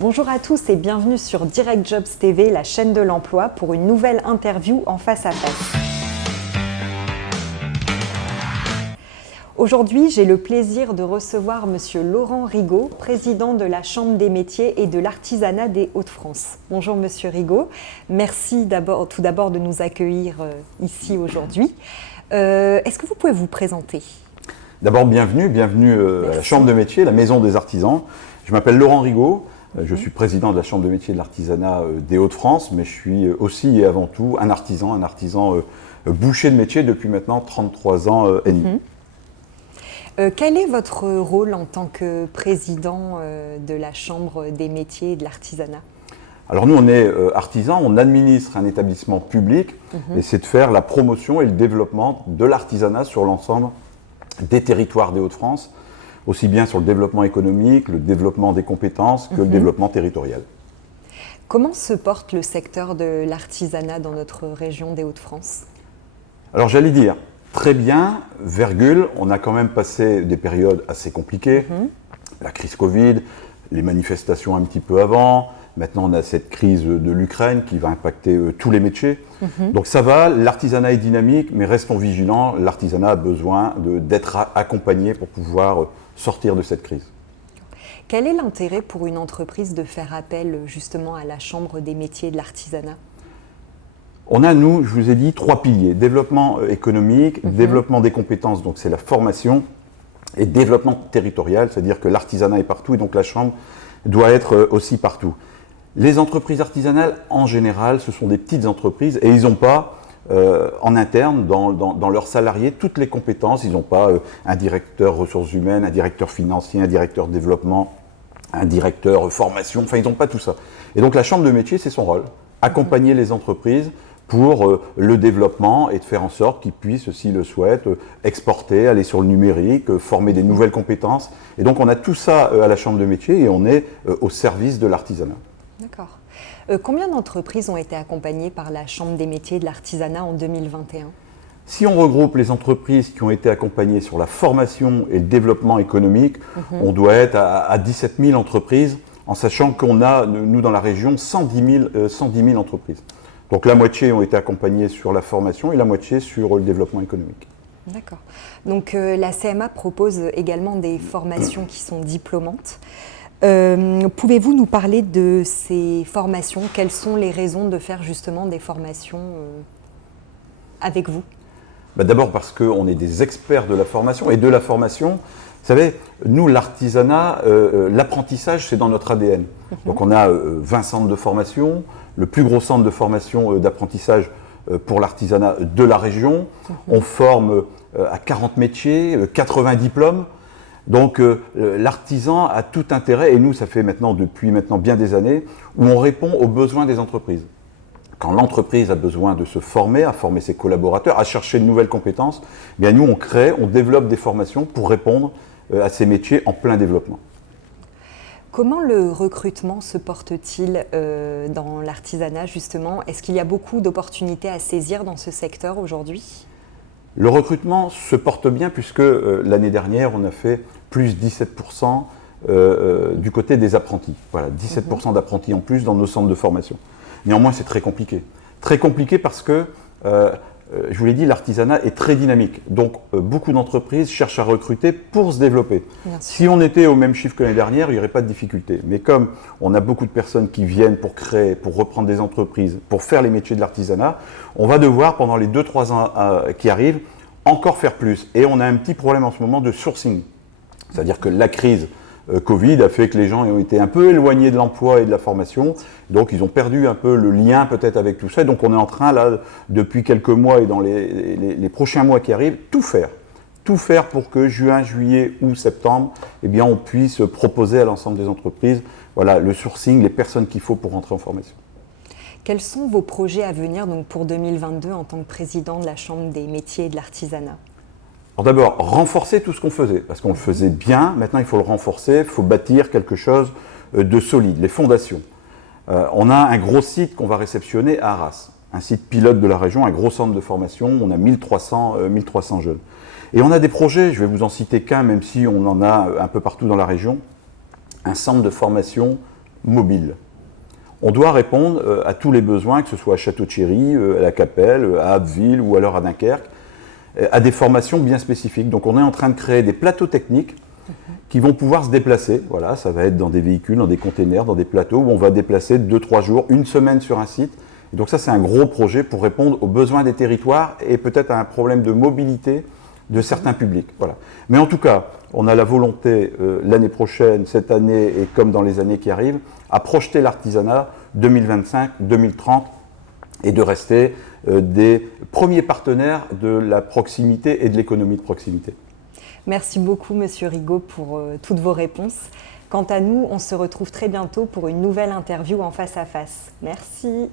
Bonjour à tous et bienvenue sur Direct Jobs TV, la chaîne de l'emploi, pour une nouvelle interview en face à face. Aujourd'hui, j'ai le plaisir de recevoir Monsieur Laurent Rigaud, président de la Chambre des métiers et de l'artisanat des Hauts-de-France. Bonjour Monsieur Rigaud, merci tout d'abord de nous accueillir ici aujourd'hui. Est-ce que vous pouvez vous présenter ? D'abord, bienvenue à la Chambre de métiers, la maison des artisans. Je m'appelle Laurent Rigaud, je suis président de la Chambre de métiers et de l'artisanat des Hauts-de-France, mais je suis aussi et avant tout un artisan boucher de métier depuis maintenant 33 ans et demi. Quel est votre rôle en tant que président de la Chambre des métiers et de l'artisanat ? Alors nous, on est artisans, on administre un établissement public et c'est de faire la promotion et le développement de l'artisanat sur l'ensemble des territoires des Hauts-de-France, aussi bien sur le développement économique, le développement des compétences que le développement territorial. Comment se porte le secteur de l'artisanat dans notre région des Hauts-de-France ? Alors j'allais dire, très bien, virgule, on a quand même passé des périodes assez compliquées, la crise Covid, les manifestations un petit peu avant, maintenant on a cette crise de l'Ukraine qui va impacter tous les métiers. Donc ça va, l'artisanat est dynamique, mais restons vigilants, l'artisanat a besoin d'être accompagné pour pouvoir sortir de cette crise. Quel est l'intérêt pour une entreprise de faire appel justement à la Chambre des métiers et de l'artisanat ? On a, nous, je vous ai dit, 3 piliers. Développement économique, développement des compétences, donc c'est la formation, et développement territorial, c'est-à-dire que l'artisanat est partout et donc la Chambre doit être aussi partout. Les entreprises artisanales, en général, ce sont des petites entreprises et ils n'ont pas, en interne, dans leurs salariés, toutes les compétences. Ils n'ont pas un directeur ressources humaines, un directeur financier, un directeur développement, un directeur formation, enfin ils n'ont pas tout ça. Et donc la Chambre de métier, c'est son rôle, accompagner les entreprises pour le développement et de faire en sorte qu'ils puissent, s'ils le souhaitent, exporter, aller sur le numérique, former des nouvelles compétences. Et donc on a tout ça à la Chambre de métier et on est au service de l'artisanat. D'accord. Combien d'entreprises ont été accompagnées par la Chambre des métiers et de l'artisanat en 2021 ? Si on regroupe les entreprises qui ont été accompagnées sur la formation et le développement économique, on doit être à 17 000 entreprises, en sachant qu'on a, nous dans la région, 110 000 entreprises. Donc la moitié ont été accompagnées sur la formation et la moitié sur le développement économique. D'accord. Donc la CMA propose également des formations qui sont diplômantes. Pouvez-vous nous parler de ces formations ? Quelles sont les raisons de faire justement des formations avec vous ? D'abord parce qu'on est des experts de la formation et de la formation. Vous savez, nous, l'artisanat, l'apprentissage, c'est dans notre ADN. Donc on a 20 centres de formation, le plus gros centre de formation d'apprentissage pour l'artisanat de la région. On forme à 40 métiers, 80 diplômes. Donc l'artisan a tout intérêt, et nous, ça fait depuis bien des années, où on répond aux besoins des entreprises. Quand l'entreprise a besoin de se former, à former ses collaborateurs, à chercher de nouvelles compétences, eh bien nous, on développe des formations pour répondre à ces métiers en plein développement. Comment le recrutement se porte-t-il dans l'artisanat justement ? Est-ce qu'il y a beaucoup d'opportunités à saisir dans ce secteur aujourd'hui ? Le recrutement se porte bien puisque l'année dernière, on a fait plus 17% du côté des apprentis. Voilà, 17% d'apprentis en plus dans nos centres de formation. Néanmoins, c'est très compliqué. Très compliqué parce que, je vous l'ai dit, l'artisanat est très dynamique. Donc, beaucoup d'entreprises cherchent à recruter pour se développer. Si on était au même chiffre que l'année dernière, il n'y aurait pas de difficulté. Mais comme on a beaucoup de personnes qui viennent pour créer, pour reprendre des entreprises, pour faire les métiers de l'artisanat, on va devoir, pendant les 2-3 ans qui arrivent, encore faire plus. Et on a un petit problème en ce moment de sourcing. C'est-à-dire que la crise Covid a fait que les gens ont été un peu éloignés de l'emploi et de la formation, donc ils ont perdu un peu le lien peut-être avec tout ça. Donc on est en train là, depuis quelques mois et dans les prochains mois qui arrivent, tout faire pour que juin, juillet ou septembre, eh bien on puisse proposer à l'ensemble des entreprises, voilà, le sourcing, les personnes qu'il faut pour rentrer en formation. Quels sont vos projets à venir donc, pour 2022 en tant que président de la Chambre des métiers et de l'artisanat ? Alors d'abord, renforcer tout ce qu'on faisait, parce qu'on le faisait bien, maintenant il faut le renforcer, il faut bâtir quelque chose de solide, les fondations. On a un gros site qu'on va réceptionner à Arras, un site pilote de la région, un gros centre de formation, on a 1300 jeunes. Et on a des projets, je vais vous en citer qu'un, même si on en a un peu partout dans la région, un centre de formation mobile. On doit répondre à tous les besoins, que ce soit à Château-Thierry, à La Capelle, à Abbeville ou alors à Dunkerque, à des formations bien spécifiques. Donc on est en train de créer des plateaux techniques qui vont pouvoir se déplacer. Voilà, ça va être dans des véhicules, dans des containers, dans des plateaux où on va déplacer 2-3 jours, une semaine sur un site. Et donc ça, c'est un gros projet pour répondre aux besoins des territoires et peut-être à un problème de mobilité de certains publics. Voilà. Mais en tout cas, on a la volonté l'année prochaine, cette année et comme dans les années qui arrivent, à projeter l'artisanat 2025, 2030 et de rester des premiers partenaires de la proximité et de l'économie de proximité. Merci beaucoup, Monsieur Rigaud, pour toutes vos réponses. Quant à nous, on se retrouve très bientôt pour une nouvelle interview en face à face. Merci.